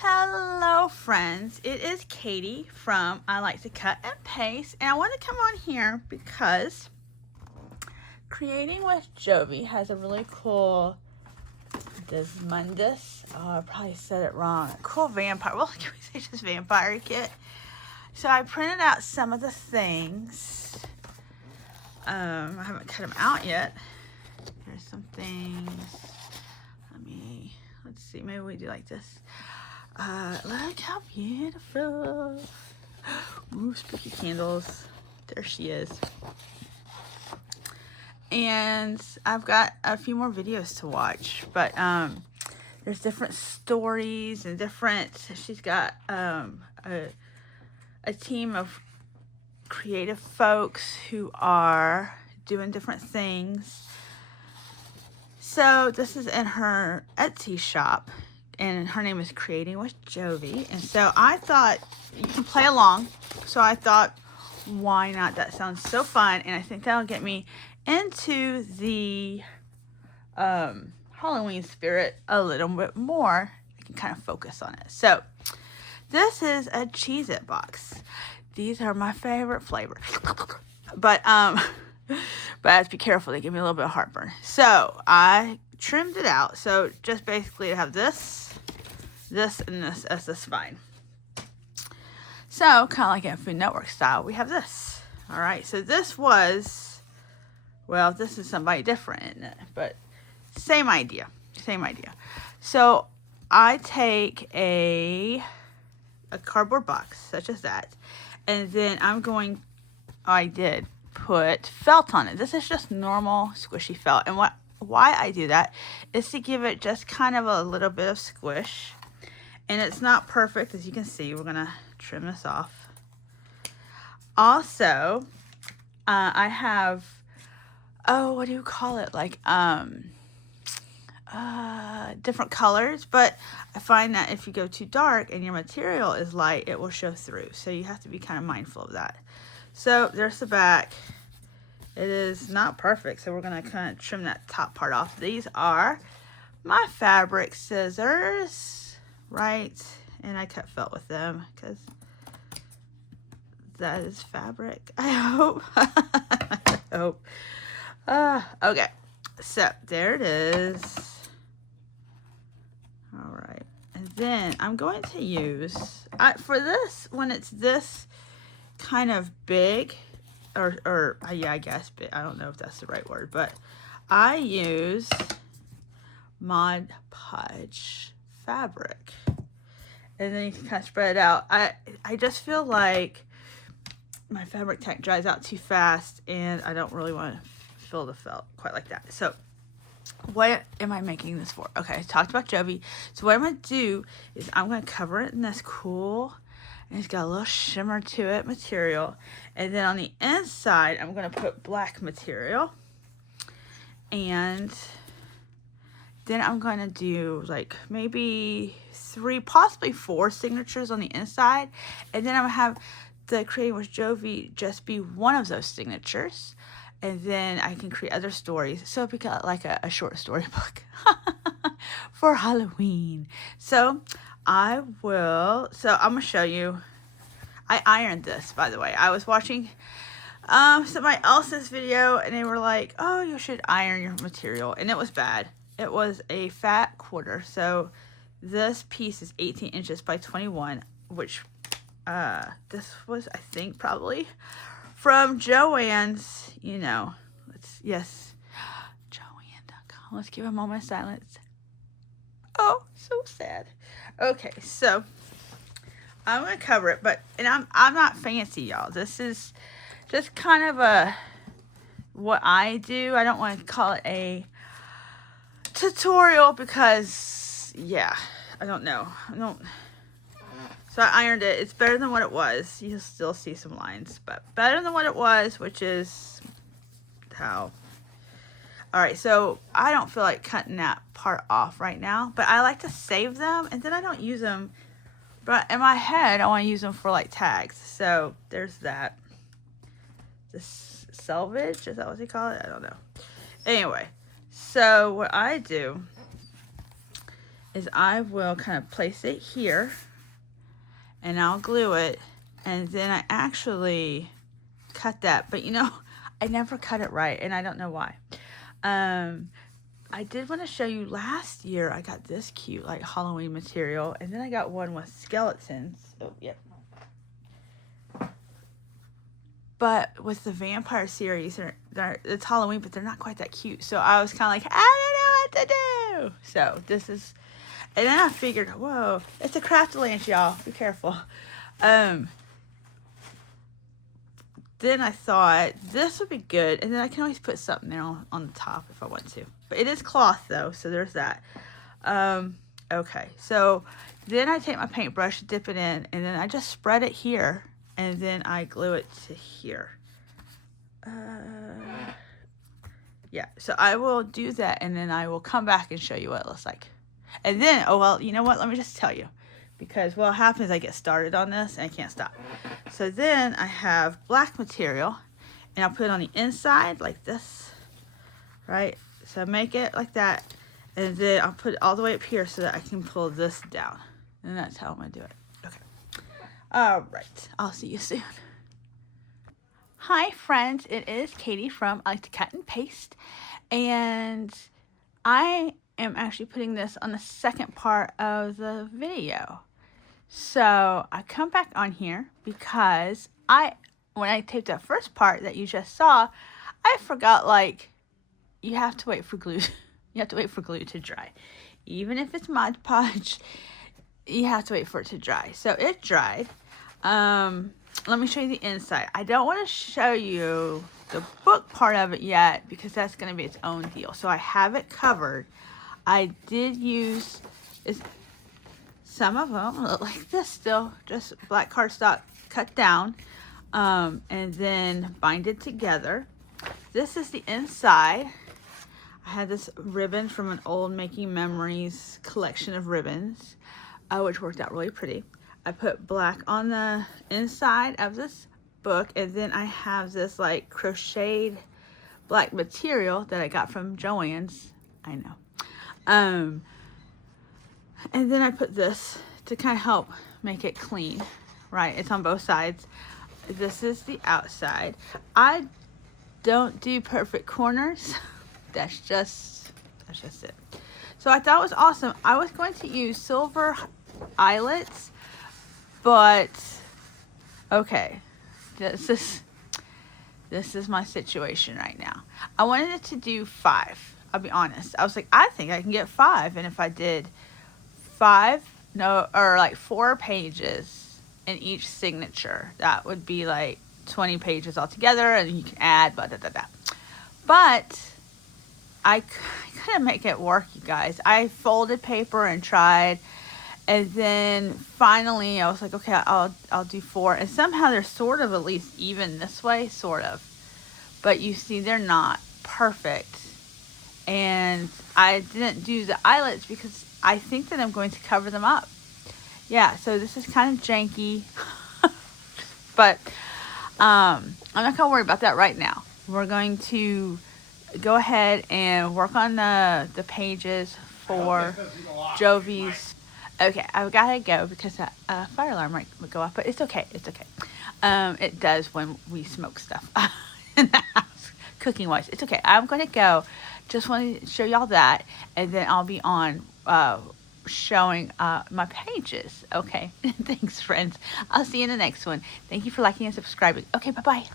Hello friends, it is Katie from I Like to Cut and Paste, and I want to come on here because Creating with Jovi has a really cool Desmundus, I probably said it wrong, cool vampire, well can we say just vampire kit. So I printed out some of the things, I haven't cut them out yet. Here's some things, let's see, maybe we do like this. Look how beautiful. Ooh, spooky candles. There she is. And I've got a few more videos to watch, but there's different stories and she's got a team of creative folks who are doing different things. So this is in her Etsy shop, and her name is Creating with Jovi. And so I thought you can play along. So I thought, why not? That sounds so fun. And I think that'll get me into the Halloween spirit a little bit more. I can kind of focus on it. So this is a Cheez-It box. These are my favorite flavor. But I have to be careful. They give me a little bit of heartburn. So I trimmed it out. So just basically to have this, and this as the spine. So kind of like in Food Network style, we have this. All right. So this was, well, this is somebody different, isn't it? But same idea. So I take a cardboard box such as that, and then I did put felt on it. This is just normal squishy felt, and why I do that is to give it just kind of a little bit of squish. And it's not perfect, as you can see. We're gonna trim this off. Also, I have, what do you call it? Like different colors, but I find that if you go too dark and your material is light, it will show through. So you have to be kind of mindful of that. So there's the back. It is not perfect, so we're gonna kind of trim that top part off. These are my fabric scissors, right? And I cut felt with them because that is fabric. I hope. I hope. Okay, so there it is. All right, and then I'm going to use for this, when it's this kind of big, or yeah, I guess big. I don't know if that's the right word, but I use Mod Podge fabric, and then you can kind of spread it out. I just feel like my fabric tack dries out too fast, and I don't really want to fill the felt quite like that. So what am I making this for? Okay, I talked about Jovi. So what I'm going to do is I'm going to cover it in this cool, and it's got a little shimmer to it material. And then on the inside, I'm going to put black material. And then I'm going to do like maybe 3, possibly 4 signatures on the inside. And then I'm going to have the Creating with Jovi just be one of those signatures. And then I can create other stories. So it becomes like a short story book for Halloween. So I'm going to show you. I ironed this, by the way. I was watching somebody else's video, and they were like, oh, you should iron your material. And it was bad. It was a fat quarter. So this piece is 18 inches by 21, which this was, I think, probably from Joann's, yes, Joann.com. Let's give a moment of silence. Oh, so sad. Okay, so I'm going to cover it, and I'm not fancy, y'all. This is just kind of what I do. I don't want to call it a tutorial because, yeah, I don't know. So I ironed it. It's better than what it was. You'll still see some lines, but better than what it was, which is how. All right, so I don't feel like cutting that part off right now, but I like to save them, and then I don't use them. But in my head, I want to use them for like tags. So there's that. This selvage, is that what they call it? I don't know. Anyway, so what I do is I will kind of place it here and I'll glue it, and then I actually cut that, but you know, I never cut it right and I don't know why. I did want to show you last year I got this cute like Halloween material, and then I got one with skeletons. Oh, yep. But with the vampire series, it's Halloween, but they're not quite that cute. So I was kind of like, I don't know what to do. So this is, and then I figured, whoa, it's a Craftalanche, y'all. Be careful. Then I thought this would be good, and then I can always put something there on the top if I want to. But it is cloth though, so there's that. Okay, so then I take my paintbrush, dip it in, and then I just spread it here, and then I glue it to here. Yeah, so I will do that, and then I will come back and show you what it looks like. And then, oh well, you know what? Let me just tell you. Because what happens, I get started on this, and I can't stop. So then I have black material, and I'll put it on the inside like this, right? So make it like that, and then I'll put it all the way up here so that I can pull this down. And that's how I'm going to do it. Okay. All right. I'll see you soon. Hi, friends. It is Katie from I Like to Cut and Paste. And I am actually putting this on the second part of the video. So I come back on here because when I taped that first part that you just saw, I forgot, like, you have to wait for glue. You have to wait for glue to dry. Even if it's Mod Podge, you have to wait for it to dry. So it dried. Let me show you the inside. I don't want to show you the book part of it yet because that's going to be its own deal. So I have it covered. I did use some of them look like this still, just black cardstock cut down, and then bind it together. This is the inside. I had this ribbon from an old Making Memories collection of ribbons, which worked out really pretty. I put black on the inside of this book, and then I have this like crocheted black material that I got from Joann's. I know. And then I put this to kind of help make it clean, right? It's on both sides. This is the outside. I don't do perfect corners. That's just it. So I thought it was awesome. I was going to use silver eyelets, but okay, this is my situation right now. I wanted it to do 5. I'll be honest. I was like, I think I can get 5, and if I did 4 pages in each signature, that would be like 20 pages altogether, and you can add blah, blah, blah, blah. But I couldn't make it work, you guys. I folded paper and tried, and then finally I was like, okay, I'll do 4, and somehow they're sort of at least even this way, sort of, but you see they're not perfect. And I didn't do the eyelets because I think that I'm going to cover them up. Yeah, so this is kind of janky, but I'm not going to worry about that right now. We're going to go ahead and work on the pages for Jovi's. Okay, I've got to go because a fire alarm might go off, but it's okay. It's okay. It does when we smoke stuff in the house, cooking-wise. It's okay. I'm going to go. Just wanted to show y'all that, and then I'll be on showing my pages. Okay, thanks, friends. I'll see you in the next one. Thank you for liking and subscribing. Okay, bye-bye.